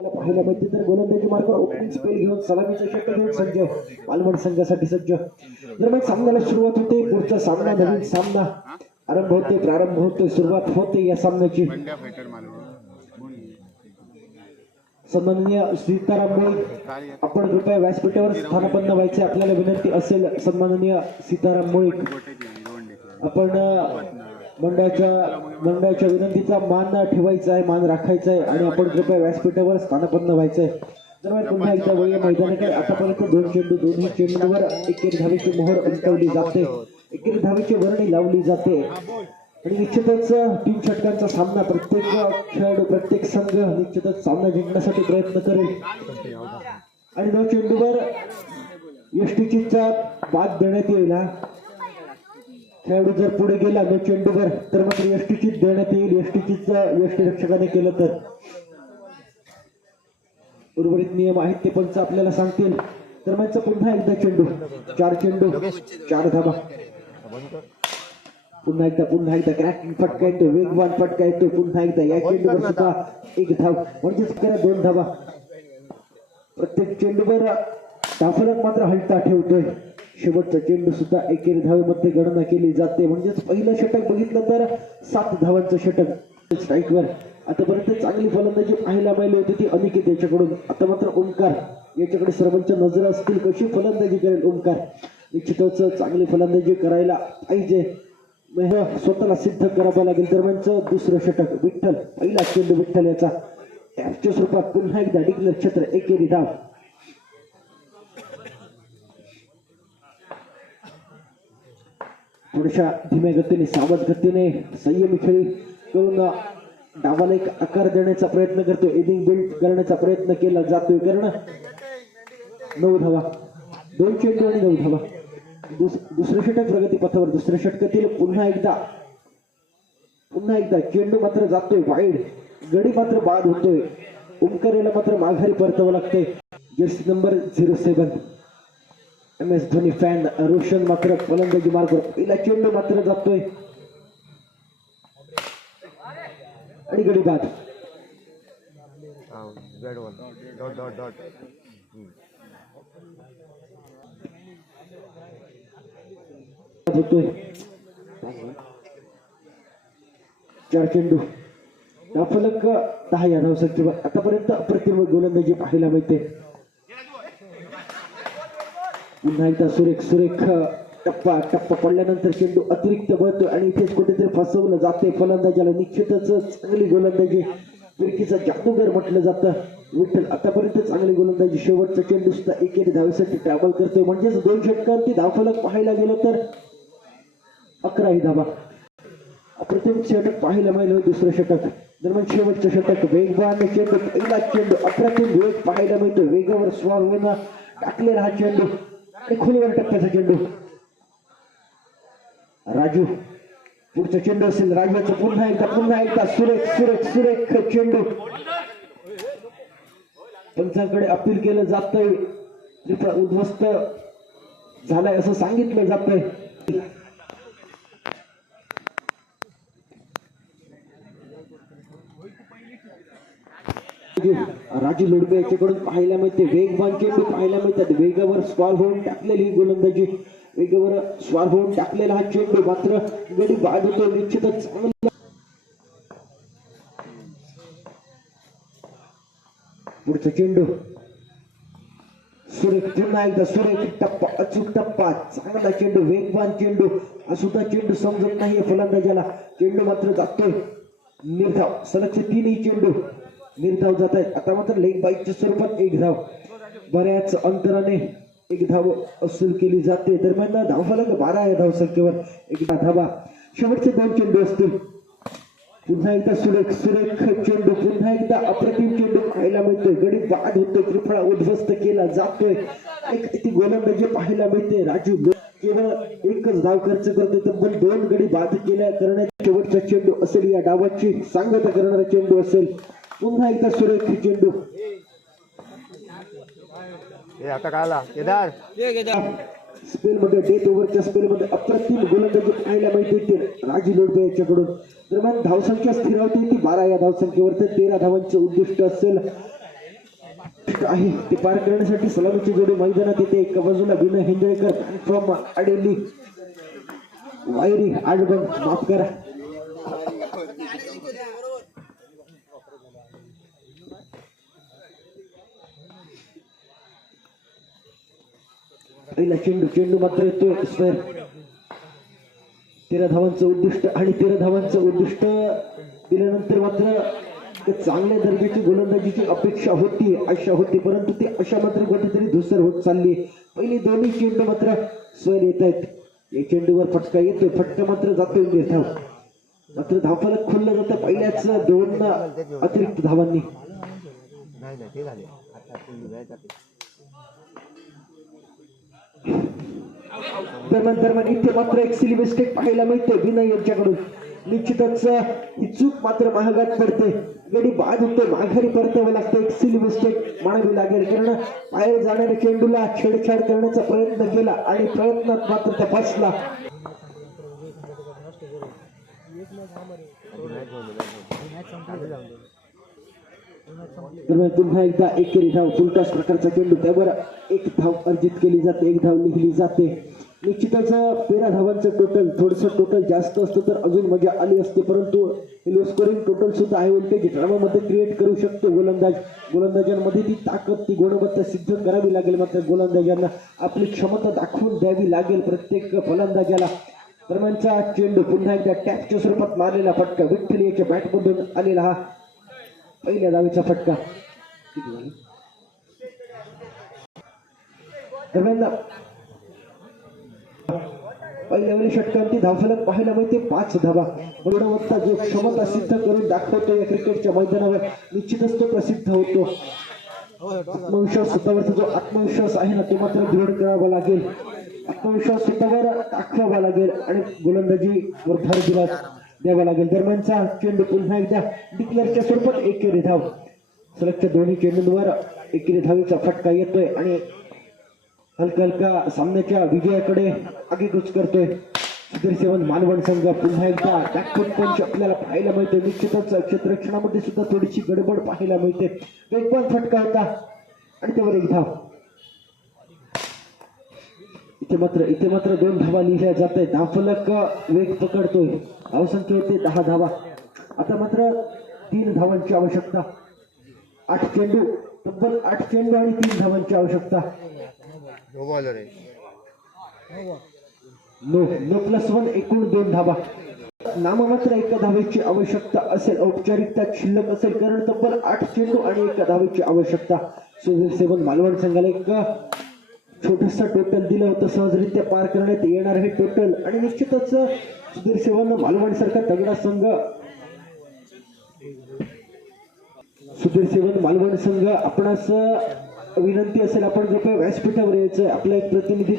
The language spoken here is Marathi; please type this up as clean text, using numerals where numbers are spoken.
पाहायला मिळते तर गोलंदाजी मार्गावर ओपनिंग स्पेल घेऊन सलामीचा षटक घेऊन सज्ज पालवण संघासाठी सज्ज. दरम्यान सामन्याला सुरुवात होते. पुढचा सामना नवीन सामना आरंभ होते, प्रारंभ होते, सुरुवात होते या सामन्याची. सन्माननीय सीताराम मोहित, आपण कृपया व्यासपीठावर स्थानापन्न व्हायचे आपल्याला विनंती असेल. सन्माननीय सीताराम मोहित, आपण मंडळाच्या विनंतीचा मान ठेवायचा आहे, मान राखायचा आहे आणि आपण कृपया व्यासपीठावर स्थानापन्न व्हायचं आहे. दरम्यान पुन्हा एकदा वळीय मैदानाकडे आतापर्यंत 2 चेंडू, दोन्ही चेंडूवर एकेरी धावेची मोहर उमटवली जाते, एकेरी धावेची वर्णी लावली जाते आणि निश्चितच 3 षटकांचा सामना. प्रत्येक खेळाडू, प्रत्येक संघ निश्चितच सामना जिंकण्यासाठी प्रयत्न करेल आणि 9 चेंडूवर यष्टीचीचा बाद देण्यात येईल. खेळाडू जर पुढे गेला 9 चेंडूवर तर मात्र यष्टीचीत देण्यात येईल. यष्टीचीच यष्टीरक्षकाने केलं तर. उर्वरित नियम आहेत ते पंच आपल्याला सांगतील. दरम्यानचा पुन्हा एकदा चेंडू, 4 चेंडू 4 धाबा. पुन्हा एकदा क्रॅकिंग फटका येतो, वेगवान फटका येतो. पुन्हा एकदा या चेंडूवर सुद्धा 1 धाव, म्हणजेच 2 धाबा. प्रत्येक चेंडूवर धावफलक मात्र हलता ठेवतोय. शेवटचा चेंडू सुद्धा एकेरी धावेमध्ये गणना केली जाते, म्हणजेच पहिलं षटक बघितलं तर 7 धावांचं षटक स्ट्राईकवर. आतापर्यंत चांगली फलंदाजी पाहायला मिळाली होती ती अनिकेत याच्याकडून. आता मात्र ओंकार याच्याकडे सर्वांच्या नजर असतील. कशी फलंदाजी करेल ओंकार? निश्चितच चांगली फलंदाजी करायला पाहिजे, स्वतःला सिद्ध करावं लागेल. दरम्यानचं दुसरं षटक विठ्ठल, पहिला चेंडू विठ्ठल याचा टॅपच्या स्वरूपात पुन्हा एकदा डिक्लेअर क्षेत्र, एकेरी धाव. थोड्याशा धीम्या गतीने, सावध गतीने, संयमी खेळी करून डावाला एक आकार देण्याचा प्रयत्न करतो, इनिंग बिल्ड करण्याचा प्रयत्न केला जातोय. कारण 9 धावा, 2 चेंडू आणि 9 धावा. दुसरं षटक प्रगती पथावर. दुसऱ्या षटकातील पुन्हा एकदा चेंडू मात्र जातोय वाईड, गडी मात्र बाद होतोय. ओंकारेला मात्र माघारी परतावं लागतंय. Jersey number 07 MS Dhoni fan Roshan मात्र फलंदाजी मार्गावर. पहिला चेंडू मात्र जातोय आणि गडी बाद. होतोय 4 चेंडू, धावफलक 10 या धावसंख्येवर. आतापर्यंत अप्रतिम गोलंदाजी पाहायला मिळते. पुन्हा एकदा सुरेख टप्पा पडल्यानंतर चेंडू अतिरिक्त बळतोय आणि इथेच कुठेतरी फसवलं जाते फलंदाजाला. निश्चितच चांगली गोलंदाजी, फिरकीचा जादूगर म्हटलं जातं विठ्ठल. आतापर्यंत चांगली गोलंदाजी. शेवटचा चेंडू सुद्धा एकेरी धावेसाठी ट्रॅव्हल करतोय, म्हणजेच 2 षटकांती धावफलक पाहायला गेलं तर 11 ही धावा. अप्रतिम षटक पाहायला मिळालं दुसरं षटक. दरम्यान शेवटचं षटक वेगवान चेंडू, पहिला चेंडू, अप्रतिम वेग पाहायला मिळतो. वेगावर स्वार होणं टाकलेला हा चेंडू आणि खोलीवर टप्प्याचा चेंडू. राजू, पुढचा चेंडू असेल राजूचा. पुन्हा एकदा सुरेख चेंडू. पंचांकडे अपील केलं जातंय, उद्ध्वस्त झालाय असं सांगितलं जातंय. राजू लोडबे याच्याकडून पाहायला मिळते वेगवान चेंडू पाहायला मिळतात. वेगावर स्वार होऊन टाकलेली गोलंदाजी, वेगावर स्वार होऊन टाकलेला हा चेंडू मात्र गडी बाद होतो. निश्चितच चांगला पुढचा चेंडू पुन्हा एकदा टप्पा, अचूक टप्पा, चांगला चेंडू, वेगवान चेंडू. सुद्धा चेंडू समजत नाहीये फलंदाजाला. चेंडू मात्र जातोय निर्धाव. सलगचे 3ही चेंडू निर्धाव जात आहेत. आता मात्र लेग बाईकच्या स्वरूपात 1 धाव. बऱ्याच अंतराने 1 धाव असूल केली जाते. दरम्यान धावफलक 12 या धावसंख्येवर 1 धावा. शेवटचे 2 चेंडू असतील. पुन्हा एकदा सुरेख चेंडू, पुन्हा एकदा अप्रतिम चेंडू पाहायला मिळतोय. गडी बाद होतोय, त्रिफळा उद्ध्वस्त केला जातोय. ती गोलंदाजी पाहायला मिळते. राजू केवळ 1च धाव खर्च करतोय, तब्बल 2 गडी बाद केल्या करण्याचा शेवटचा चेंडू असेल. या डावाची सांगता करणारा चेंडू असेल. पुन्हा एकदा सुरेख चेंडू. आता काय आला केदार स्पेलमध्ये, डेथ ओव्हरच्या स्पेलमध्ये अप्रतिम गोलंदाजी पाहायला मिळते राजू लोडबे याच्याकडून. दरम्यान धावसंख्या स्थिरावते ती 12 या धावसंख्येवर. 13 धावांचं उद्दिष्ट असेल. आहे ते पार करण्यासाठी सलामीची जोडी मैदानात येते. एका बाजूला विनय हेंजळेकर फ्रॉम आडेली वायरी आडबन माफ करा. पहिला चेंडू मात्र येतोय स्क्वेअर. 13 धावांचं उद्दिष्ट आणि 13 धावांचं उद्दिष्ट दिल्यानंतर मात्र चांगल्या दर्जाची गोलंदाजीची अपेक्षा होती, आशा होती, परंतु ती आशा मात्र कुठेतरी धुसर होत चालली. पहिली दोन्ही चेंडू मात्र स्क्वेअर येत आहेत. या चेंडूवर फटका येतोय, फटका मात्र जातोय निर्धाव. मात्र धावफलक खुललं जातं पहिल्याच 2 अतिरिक्त धावांनी. दरम्यान इथे मात्र एक सिली मिस्टेक पाहायला मिळते विनय यांच्याकडून. निश्चितच ही चूक मात्र महागात पडते. गडी बाद होते, माघारी परतावं लागतं. एक सिली मिस्टेक मानावी लागेल, कारण बाहेर जाणाऱ्या चेंडूला छेडछाड करण्याचा प्रयत्न केला आणि प्रयत्नात मात्र त्या फसला. दरम्यान पुन्हा एकदा एकेरी धाव. फुलटॉस प्रकारचा चेंडू, त्यावर 1 धाव अर्जित केली जाते, 1 धाव लिहिली जाते. निश्चितच 13 धावांचं टोटल, थोडंसं टोटल जास्त असतं तर अजून मजा आली असते, परंतु लो स्कोरिंग टोटल सुद्धा हाय व्होल्टेज ड्रामामध्ये क्रिएट करू शकतो गोलंदाजांमध्ये. ती ताकद, ती गुणवत्ता सिद्ध करावी लागेल. मात्र गोलंदाजांना आपली क्षमता दाखवून द्यावी लागेल प्रत्येक फलंदाजाला. दरम्यानचा चेंडू पुन्हा एकदा टॅपच्या स्वरूपात मारलेला फटका. विठ्ठल याच्या बॅटमधून आलेला हा पहिल्या धावेचा फटका. दरम्यान पहिल्या वेळी षटकांती धावफलक पाहायला मिळते 5 धावा. गुणवत्ता जो क्षमता सिद्ध करून दाखवतो या क्रिकेटच्या मैदानावर, निश्चितच तो प्रसिद्ध होतो. आत्मविश्वास, स्वतःवरचा जो आत्मविश्वास आहे ना, तो मात्र दृढ करावा लागेल. आत्मविश्वास स्वतःवर दाखवावा लागेल आणि गोलंदाजीवर भर द्यावा लागेल. दरम्यानचा चेंडू पुन्हा एकदा डिक्लेअरच्या स्वरूपात एकेरी धाव. सलगच्या दोन्ही चेंडूंवर एकेरी धावेचा फटका येतोय आणि हलका सामन्याच्या विजयाकडे आगेकूच करतोय सुधीर सेवन मालवण संघ. पुन्हा एकदा बॅकफूट पंच आपल्याला पाहायला मिळतोय. निश्चितच क्षेत्ररक्षणामध्ये सुद्धा थोडीशी गडबड पाहायला मिळते. वेगवान फटका होता आणि त्यावर 1 धाव. इथे मात्र 2 धावा लिहिल्या जात आहेत. धावफलक वेग पकडतोय. धावसंख्या येते 10 धावा. आता मात्र 3 धावांची आवश्यकता. 8 चेंडू, तब्बल 8 चेंडू आणि 3 धावांची आवश्यकता. नो प्लस 1 एकूण 2 धावा. नाममात्र 1 धावेची आवश्यकता असेल, औपचारिकता शिल्लक असेल, कारण तब्बल 8 चेंडू आणि 1 धावेची आवश्यकता. सुधीर सेवन मालवण संघाला एक छोटस टोटल दिलं होतं, सहजरित्या पार करण्यात येणार हे टोटल. आणि निश्चितच सुधीर सेवन मालवण सारखा तगडा संघ, सुधीर सेवन मालवण संघ, आपणास विनंती असेल आपण कृपया व्यासपीठावर यायचं. आपला एक प्रतिनिधी